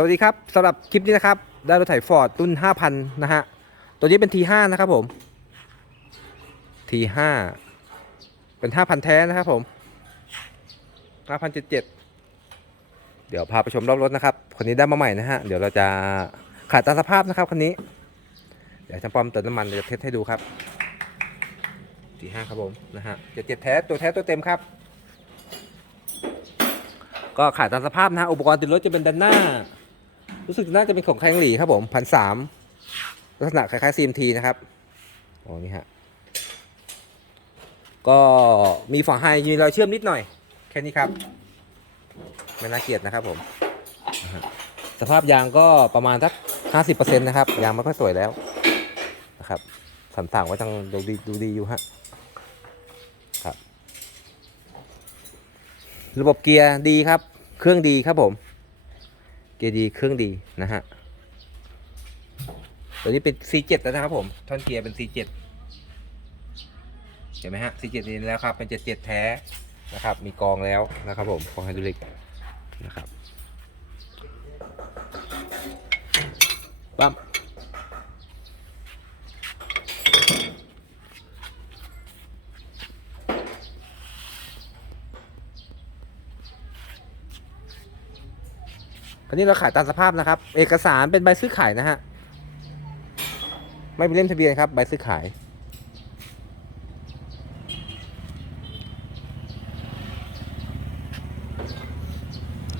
สวัสดีครับสำหรับคลิปนี้นะครับ ได้รถไถฟอร์ดรุ่น 5,000 นะฮะ ตัวนี้เป็น T5 นะครับผม T5 เป็น 5,000 แท้นะครับผม5,077เดี๋ยวพาไปชมรอบรถนะครับคันนี้ได้มาใหม่นะฮะ เดี๋ยวเราจะขายตาสภาพนะครับคันนี้ เดี๋ยวช่างปอมเติมน้ำมันเดี๋ยวจะเทสให้ดูครับ T5 ครับผมนะฮะ77แท้ตัวแท้ตัวเต็มครับ ก็ขายตาสภาพนะฮะอุปกรณ์ติดรถจะเป็นด้านหน้า รู้สึกน่าจะเป็นของแคงหลีครับผมพันสามลักษณะคล้ายๆ CMT นะครับอ๋อนี่ฮะ ก็มีฝาไฮมีรอยเชื่อมนิดหน่อย แค่นี้ครับ ไม่น่าเกลียดนะครับผม สภาพยางก็ประมาณสักห้าสิบเปอร์เซ็นต์นะครับ ยางไม่ค่อยสวยแล้วนะครับสันต่างไว้ทางดูดีดูดีอยู่ฮะครับ ระบบเกียร์ดีครับ เครื่องดีครับผม เกียร์ดีเครื่องดีนะฮะตัวนี้เป็น C7 แล้วนะครับผมท่อนเกียร์เป็น C7 เห็นไหมฮะ C7 นี้แล้วครับเป็น77แท้นะครับ มีกองแล้วนะครับผมกองไฮดรอลิกนะครับปั๊ม อันนี้เราขายตามสภาพนะครับ เอกสารเป็นใบซื้อขายนะฮะ ไม่เป็นเล่มทะเบียนครับ ใบซื้อขาย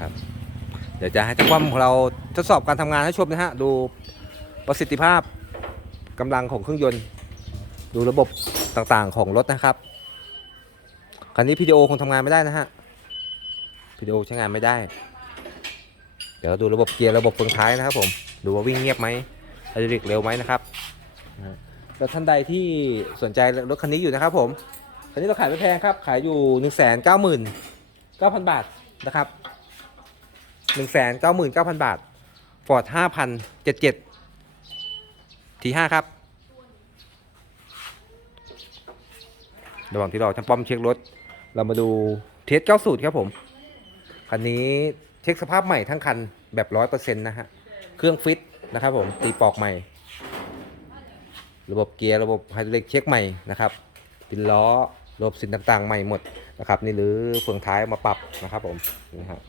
ครับ เดี๋ยวจะให้ช่างป้อมของเราทดสอบการทำงานให้ชมนะฮะ ดูประสิทธิภาพกำลังของเครื่องยนต์ ดูระบบต่างๆของรถนะครับ คันนี้พีดีโอคงทำงานไม่ได้นะฮะพีดีโอใช้งานไม่ได้ ดี๋ยวดูระบบเกียร์ระบบเฟืองท้ายนะครับผมดูว่าวิ่งเงียบไหมไฮดรอลิกเร็วไหมนะครับแล้วท่านใดที่สนใจรถคันนี้อยู่นะครับผมคันนี้เราขายไม่แพงครับ ขายอยู่1นึ่งแสนเก้าหมื่นเก้าพันบาทนะครับ1นึ่งแสนเก้าหมื่นเก้าพันบาทฟอร์ดห้าพันเจ็ดเจ็ดทีห้าครับ ระหว่างที่รอช่างป้อมเช็ครถ เรามาดูเทสเก้าสูตรครับผม คันนี้ เช็คสภาพใหม่ทั้งคันแบบร้อยเปอร์เซ็นต์นะฮะ เครื่องฟิตนะครับผม ตีปอกใหม่ ระบบเกียร์ระบบไฮดรอลิกเช็คใหม่นะครับตินล้อระบบสินต่างๆ ใหม่หมดนะครับ นี่หรือเฟืองท้ายมาปรับนะครับผมนี่ฮะ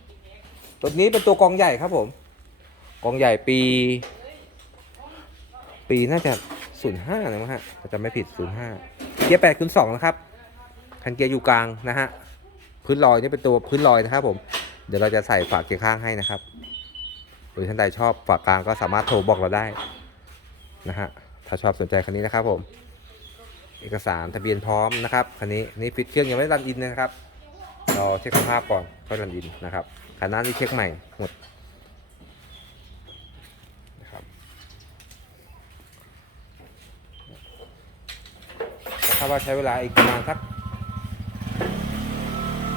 ตัวนี้เป็นตัวกองใหญ่ครับผม กองใหญ่ปี ปีน่าจะ05นะมั้งฮะจำไม่ผิด05เกียร์8คูณ2นะครับคันเกียร์อยู่กลางนะฮะพื้นลอยนี่เป็นตัวพื้นลอยนะครับผม เดี๋ยวเราจะใส่ฝากเกียร์ข้างให้นะครับ หรือท่านใดชอบฝากกลางก็สามารถโทรบอกเราได้นะฮะ ถ้าชอบสนใจคันนี้นะครับผม เอกสารทะเบียนพร้อมนะครับคันนี้นี่ฟิตเครื่องยังไม่รันอินนะครับรอเช็คสภาพก่อนก็รันอินนะครับคันหน้านี่เช็คใหม่หมดนะครับคาดว่าใช้เวลาอีกประมาณสัก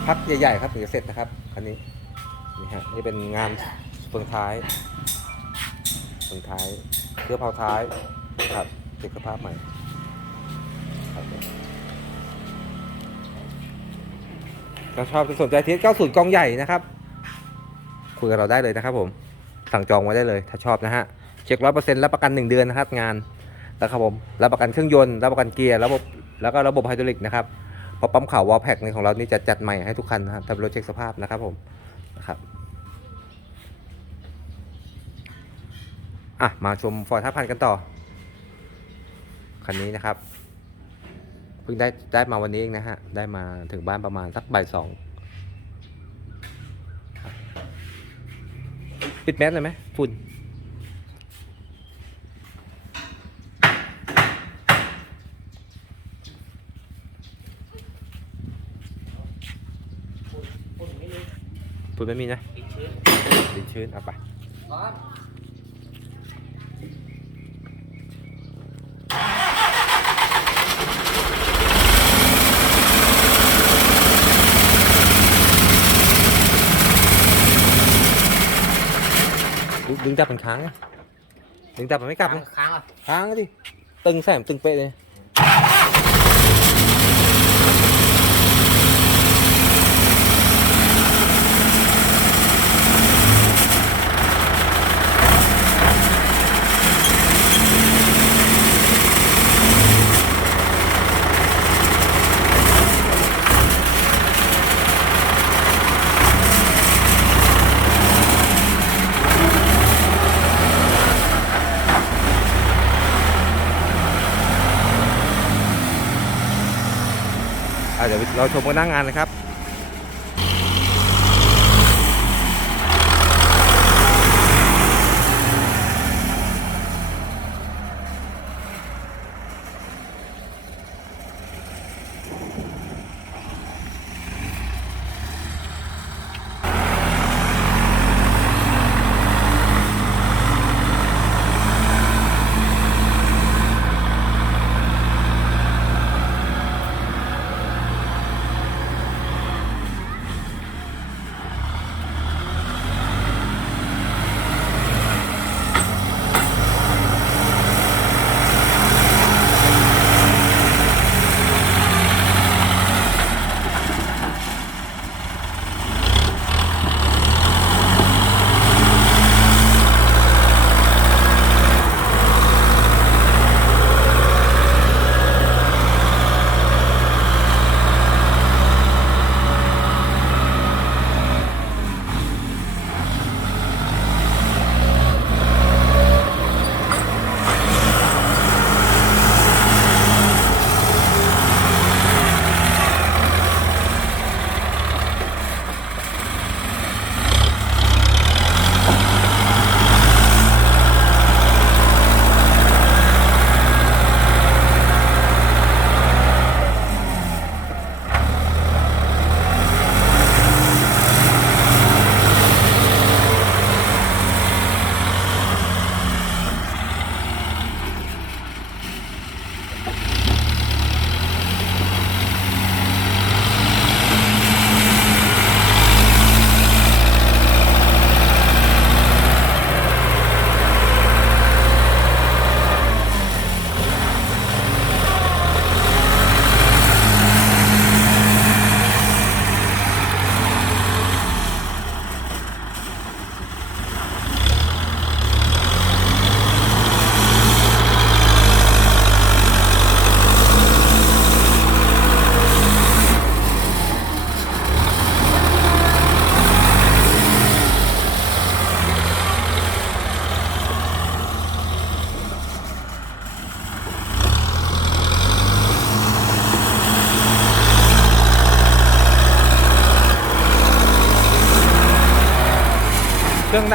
พักใหญ่ๆครับถึงจะเสร็จนะครับคันนี้ นี่ฮะนี่เป็นงานเฟืองท้ายเฟืองท้ายเครื่องเผาท้ายครับเช็คสภาพใหม่ครับถ้าชอบจะสนใจเทส90กองใหญ่นะครับคุยกับเราได้เลยนะครับ ผม สั่งจองไว้ได้เลย ถ้าชอบนะฮะเช็คร้อยเปอร์เซ็นต์รับประกัน1เดือนนะครับงานนะครับผมรับประกันเครื่องยนต์รับประกันเกียร์ระบบแล้วก็ระบบไฮดรอลิกนะครับเพราะปั๊มข่าววอลแพ็กในของเรานี่จะจัดใหม่ให้ทุกคันนะครับทำรถเช็คสภาพนะครับผม นะครับอะมาชมฟอร์ดห้าพันกันต่อ คันนี้นะครับ เพิ่งได้ได้มาวันนี้เองนะฮะ ได้มาถึงบ้านประมาณสักบ่ายสองปิดแมสเลยไหมฝุ่น ฝุ่นไม่มีนะดินชื้นเอาไปดึงดึงจับมันค้างไงดึงจับมันไม่กลับนะค้างอะค้างดิตึงแสมตึงเป๊ะเลย เดี๋ยวเราชมกันนั่งงานนะครับ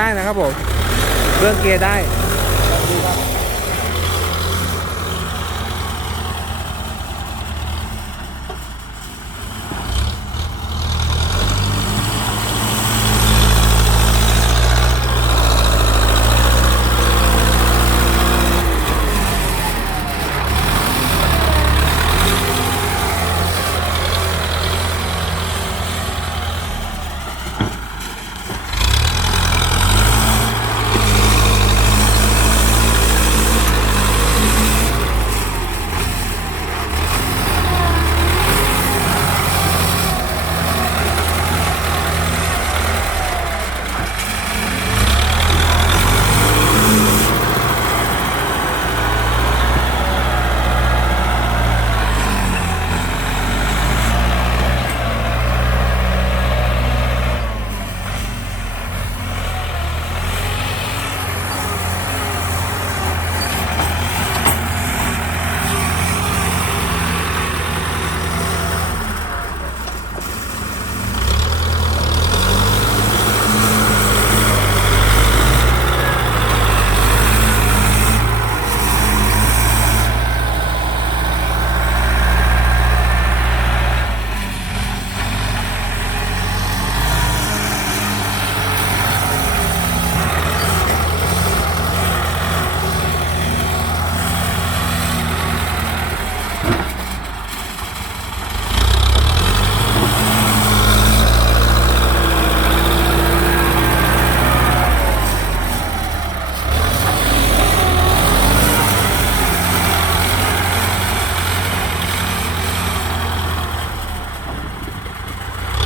ได้นะครับผมเครื่องเกียร์ได้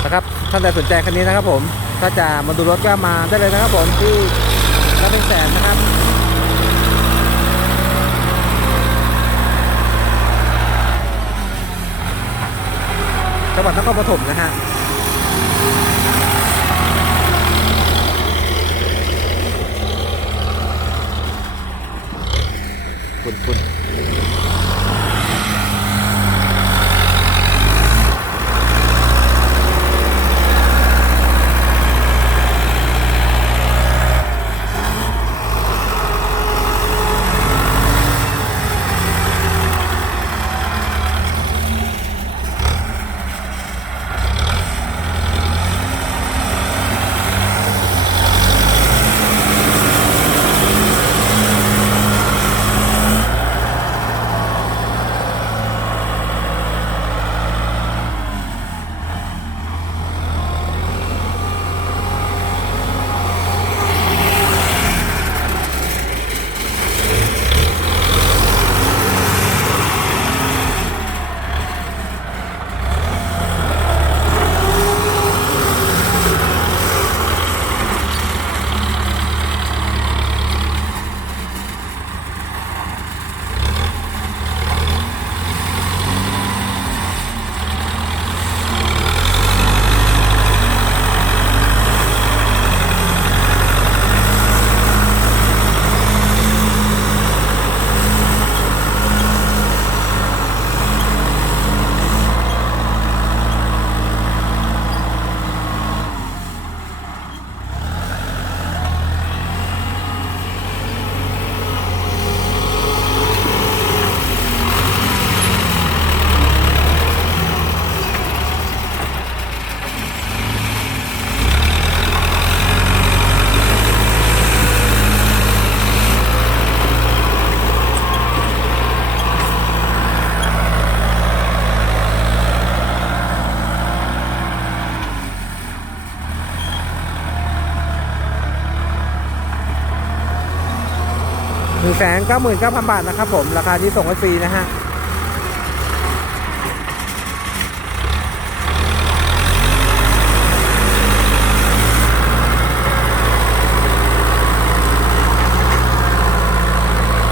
นะครับท่านใดสนใจคันนี้นะครับ ผมถ้าจะมาดูรถก็มาได้เลยนะครับ ผมที่รับเป็นแสนนะครับจังหวัดนครปฐมนะฮะคุณคุณหนึ่งแสน เก้าหมื่นเก้าพันบาทนะครับผม ราคาที่ส่งฟรีนะฮะ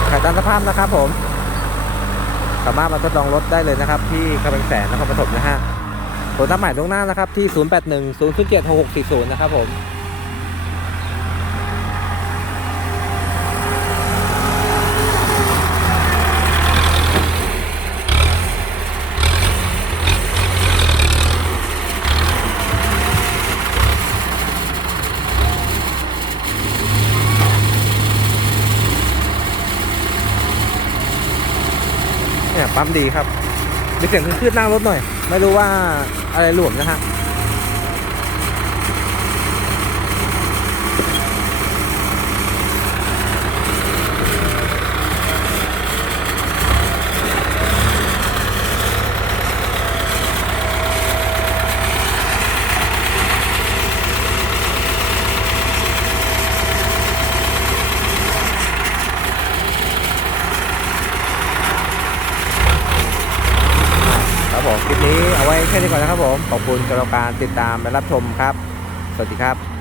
ขายตามสภาพนะครับผม สามารถมาทดลองรถได้เลยนะครับ ที่กำแพงแสนนครปฐมนะฮะผลตั้งหมายล่วงหน้านะครับที่ 081 007 6640 นะครับผม ปั๊มดีครับมีเสียงขึ้นหน้ารถหน่อย ไม่รู้ว่าอะไรหลวมนะฮะ ครับ ผมครับผมขอบคุณสำหรับการติดตามและรับชมครับ สวัสดีครับ